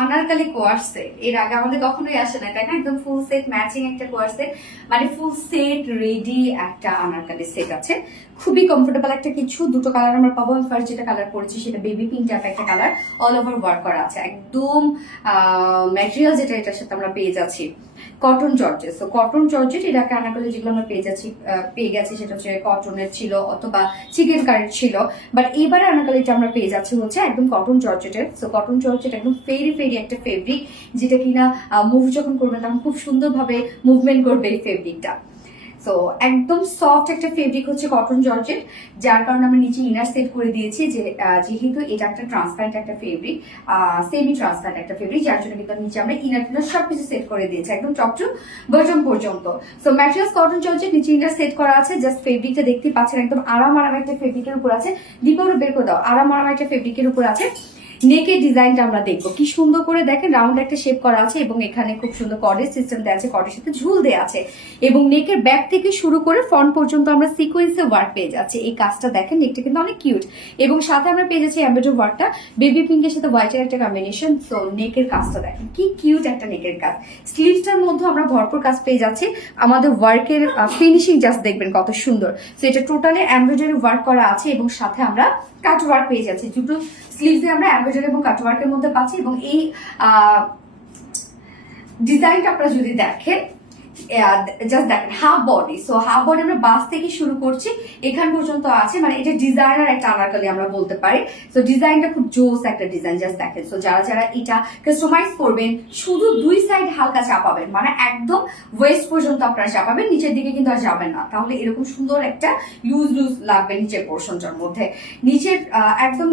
Anarkali quartz set এর আগে আমাদের কখনোই আসে না, তাই না? একদম ফুল সেট ম্যাচিং একটা কোয়ার্স সেট, মানে ফুল সেট রেডি একটা আনারকলি সেট আছে। খুবই কমফোর্টেবল একটা কিছু। দুটো কালার আমরা পাবো। আমি ফার্স্ট যেটা কালার পরেছি সেটা বেবি পিঙ্ক টাইপ একটা কালার, অল ওভার ওয়ার্ক করা আছে। একদম ম্যাটেরিয়াল যেটা এটার সাথে আমরা পেয়ে যাচ্ছি cotton georgette. So cotton georgette এর আগে আনারকলি যেগুলো আমরা পেয়ে গেছি সেটা হচ্ছে কটনের ছিল অথবা চিকেন কারের ছিল, বাট এবারে আনারকলিটা আমরা পেয়ে যাচ্ছি হচ্ছে একদম কটন জর্জেটের। সো কটন জর্জেট একদম ফেরি ফেরি একটা ফেব্রিক, যেটা কিনা মুভ যখন করবে তখন খুব সুন্দরভাবে মুভমেন্ট করবে এই ফেব্রিকটা। সো একদম সফট একটা ফেব্রিক হচ্ছে কটন জর্জেট, যার কারণে আমরা নিচে ইনার সেট করে দিয়েছি যে যেহেতু এটা একটা ট্রান্সপারেন্ট একটা ফেব্রিক, সেমি ট্রান্সপারেন্ট একটা ফেব্রিক, যার জন্য কিন্তু নিচে আমরা ইনার টিনার সবকিছু সেট করে দিয়েছি একদম টপ টু বটম পর্যন্ত। সো ম্যাটেরিয়ালস কটন জর্জেট, নিচে ইনার সেট করা আছে। জাস্ট ফেব্রিকটা দেখতে পাচ্ছেন একদম আরাম আরাম একটা ফেব্রিকের উপর আছে। দীপারে বের করে দাও, আরাম আরাম একটা ফেব্রিকের উপর আছে। নেকের ডিজাইনটা আমরা দেখবো কি সুন্দর করে, দেখেন রাউন্ড একটা শেপ করা আছে এবং এখানে খুব সুন্দর কর্ডের সিস্টেম দেওয়া আছে, কর্ডের সাথে ঝুল দেওয়া আছে এবং নেকের ব্যাক থেকে শুরু করে ফ্রন্ট পর্যন্ত আমরা সিকোয়েন্সে ওয়ার্ক পেয়ে যাচ্ছি। এই কাজটা দেখেন, নেকটা কিন্তু অনেক কিউট এবং সাথে আমরা পেয়ে যাচ্ছি এমব্রয়ডারি ওয়ার্কটা বেবি পিঙ্কের সাথে হোয়াইটের একটা কম্বিনেশন। সো নেকের কাজটা দেখেন কি কিউট একটা নেকের কাজ। স্লিভসটার মধ্যে আমরা ভরপুর কাজ পেয়ে যাচ্ছি। আমাদের ওয়ার্কের ফিনিশিং জাস্ট দেখবেন কত সুন্দর। সো এটা টোটালি এমব্রয়ডারি ওয়ার্ক করা আছে এবং সাথে আমরা কাট ওয়ার্ক পেয়ে যাচ্ছি। দুটো স্লিভসে আমরা এমব্রয়ডারি এবং কাট ওয়ার্কের মধ্যে পাচ্ছি এবং এই ডিজাইনটা আপনারা যদি দেখেন, জাস্ট দেখেন half body. So half body আমরা বাস থেকে শুরু করছি, এখান পর্যন্ত আছে, মানে এটা ডিজাইনার একটা আনারকলি আমরা বলতে পারি। সো ডিজাইনটা খুব জোস একটা ডিজাইন, জাস্ট দেখেন। সো যারা যারা এটা কাস্টমাইজ করবেন, শুধু দুই সাইড হালকা চাপাবেন, মানে একদম ওয়েস্ট পর্যন্ত আপনারা চাপাবেন, নিচের দিকে কিন্তু আর যাবেন না, তাহলে এরকম সুন্দর একটা লুজ লুজ লাগবে নিচের পোর্শনটার মধ্যে। নিচের একদম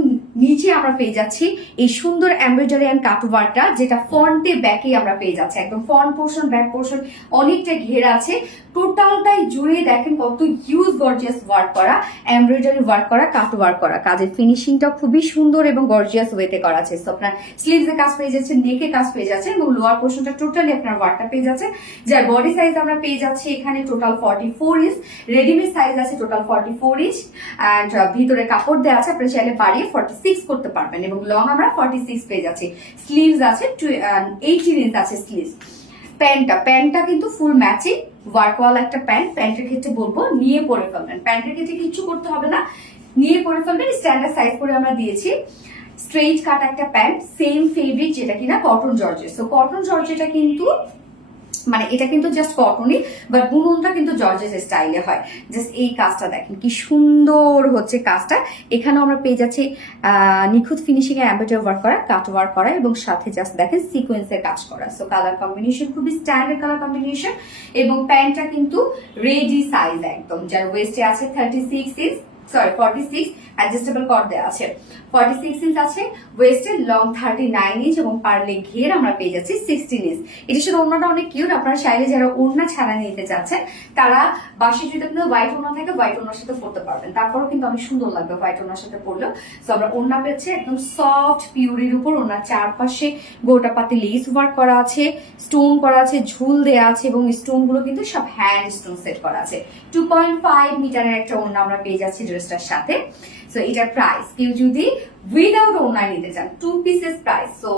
নিচে আমরা পেয়ে যাচ্ছি এই সুন্দর এমব্রয়ডারি অ্যান্ড কাটওয়ার্কটা, যেটা ফ্রন্টে ব্যাকে আমরা পেয়ে যাচ্ছি। একদম ফ্রন্ট পোর্শন ব্যাক পোর্শন অনেকটা ঘেরা আছে। টোটালটাই জুড়ে দেখেন কত হিউজ গর্জিয়াস ওয়ার্ক করা, এমব্রয়ডারি ওয়ার্ক করা, কাট ওয়ার্ক করা। কাজের ফিনিশিংটা খুবই সুন্দর এবং গর্জিয়াস ওয়েতে করা আছে। সো আপনার স্লিভসে কাজ পেয়ে যাচ্ছে, নেকে কাজ পেয়ে যাচ্ছে এবং লোয়ার পোর্শনটা টোটালি আপনার ওয়ার্কটা পেয়ে যাচ্ছে। যার বডি সাইজ আমরা পেয়ে যাচ্ছি এখানে টোটাল 44 ইঞ্চ, রেডিমেড সাইজ আছে টোটাল 44 ইঞ্চ অ্যান্ড ভিতরে কাপড় দেওয়া আছে, আপনারা চাইলে বাড়িয়ে 46 করতে পারবেন এবং লং আমরা 46 পেয়ে যাচ্ছি। স্লিভস আছে 18 ইঞ্চ আছে স্লিভস। প্যান্টটা কিন্তু ফুল ম্যাচিং ওয়ার্কওয়ালা একটা প্যান্ট। প্যান্টের ক্ষেত্রে বলবো নিয়ে পরে ফেলবেন, প্যান্টের ক্ষেত্রে কিছু করতে হবে না, নিয়ে পরে ফেলবেন। স্ট্যান্ডার্ড সাইজ করে আমরা দিয়েছি। স্ট্রেইট কাট একটা প্যান্ট, সেম ফেব্রিক, যেটা কিনা কটন জর্জেট। সো কটন জর্জেটটা কিন্তু মানে এটা কিন্তু জাস্ট কটনই, বাট বুননটা কিন্তু জর্জেস স্টাইলে হয়। জাস্ট এই কাজটা দেখেন কি সুন্দর হচ্ছে কাজটা। এখানেও আমরা পেয়ে যাচ্ছি নিখুঁত ফিনিশিং এ এমব্রয়ডারি ওয়ার্ক করা, কাট ওয়ার্ক করা এবং সাথে জাস্ট দেখেন সিকোয়েন্সের কাজ করা। সো কালার কম্বিনেশন খুবই স্ট্যান্ডার্ড কালার কম্বিনেশন এবং প্যান্টটা কিন্তু রেডি সাইজ একদম, যার ওয়েস্টে আছে 36 ইঞ্চ, সরি 46, অ্যাডজাস্টেবল কর্ড দেওয়া আছে। 46 ইঞ্চ আছে ওয়েস্টের, লং 39 ইঞ্চ এবং পারলে ঘের আমরা পেয়ে যাচ্ছি 16 ইঞ্চ। এটির সাথে ওড়নাটা অনেক কিউট। আপনারা চাইলে যারা ওড়না ছাড়া নিতে চাচ্ছেন, তারা বাসে যদি আপনার হোয়াইট ওড়না থাকে হোয়াইট ওড়নার সাথে পরতে পারবেন, তারপরেও কিন্তু অনেক সুন্দর লাগবে হোয়াইট ওড়নার সাথে পরলেও। সো আমরা ওড়না পেয়েছি একদম সফট পিউরির উপর, ওড়নার চারপাশে গোটা পাতি লেস ওয়ার্ক করা আছে, স্টোন করা আছে, ঝুল দেওয়া আছে এবং স্টোন গুলো কিন্তু সব হ্যান্ড স্টোন সেট করা আছে। 2.5 মিটারের একটা ওড়না আমরা পেয়ে যাচ্ছি ড্রেসটার সাথে। সো এটার প্রাইস, কেউ যদি উইদাউট ওড়না নিতে চান, 2 pieces price. So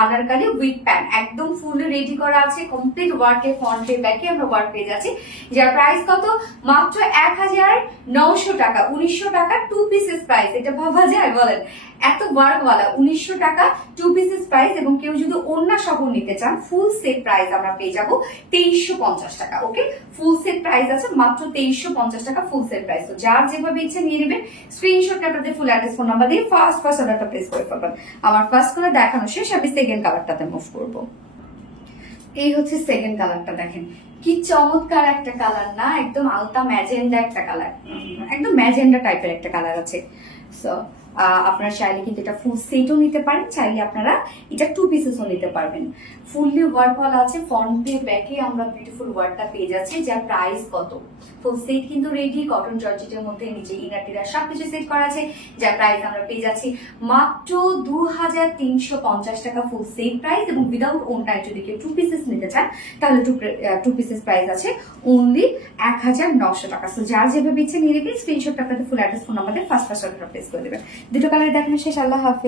Anarkali with pant একদম ফুল রেডি করা আছে, কমপ্লিট ওয়ার্কে ফ্রন্টে ব্যাকে আমরা ওয়ার্ক পেয়ে যাচ্ছি, যার প্রাইস কত মাত্র 1900 টাকা। 1900 টাকা 2 পিসেস প্রাইস, এটা ভাবা যায় বলেন? এত ওয়ার্কওয়ালা 1900 টাকা 2 পিসেস প্রাইস। এবং কেউ যদি ওড়না সহ নিতে চান, ফুল সেট প্রাইস আমরা পেয়ে যাবো 2350 টাকা। ওকে, ফুল সেট প্রাইস আছে মাত্র 2350 টাকা ফুল সেট প্রাইস। তো যার যেভাবে ইচ্ছে নিয়ে নেবেন, স্ক্রিনশট আপনাদের ফুল অ্যাড্রেস ফোন নাম্বার দিয়ে ফার্স্ট অর্ডারটা প্লেস করে ফেলবেন। আমার ফার্স্ট কালার দেখানো শেষ, আমি সেকেন্ড কালারটাতে মুভ করবো। এই হচ্ছে সেকেন্ড কালারটা, দেখেন কি চমৎকার একটা কালার না, একদম আলতা ম্যাজেন্ডা একটা কালার, একদম ম্যাজেন্ডা টাইপের একটা কালার আছে। সো আপনারা চাইলে কিন্তু এটা ফুল সেটও নিতে পারেন, চাইলে আপনারা এটা 2 পিসেসও নিতে পারবেন। ফুললি ওয়ার্ক ওয়ালা আছে, ফ্রন্টে ব্যাকে আমরা বিউটিফুল ওয়ার্কটা পেয়ে যাচ্ছি। যার প্রাইস কত, ফুল সেট কিন্তু রেডি, কটন জর্জেটের মধ্যে নিচে ইনার টিনার সবকিছু সেট করা আছে। যার প্রাইস আমরা পেয়ে যাচ্ছি মাত্র 2350 টাকা ফুল সেট প্রাইস এবং উইদাউট ওড়না। যদি কেউ 2 পিসেস নিতে চান, তাহলে 2 পিসেস প্রাইস আছে অনলি 1900 টাকা। সো যার যেভাবে ইচ্ছে নিয়ে নেবেন, স্ক্রিনশট আপনাদের ফুল অ্যাড্রেস ফোন নাম্বার দিয়ে ফার্স্ট অর্ডারটা প্লেস করে দেবেন। দুটো কালার দেখানো শেষ। আল্লাহ হাফেজ।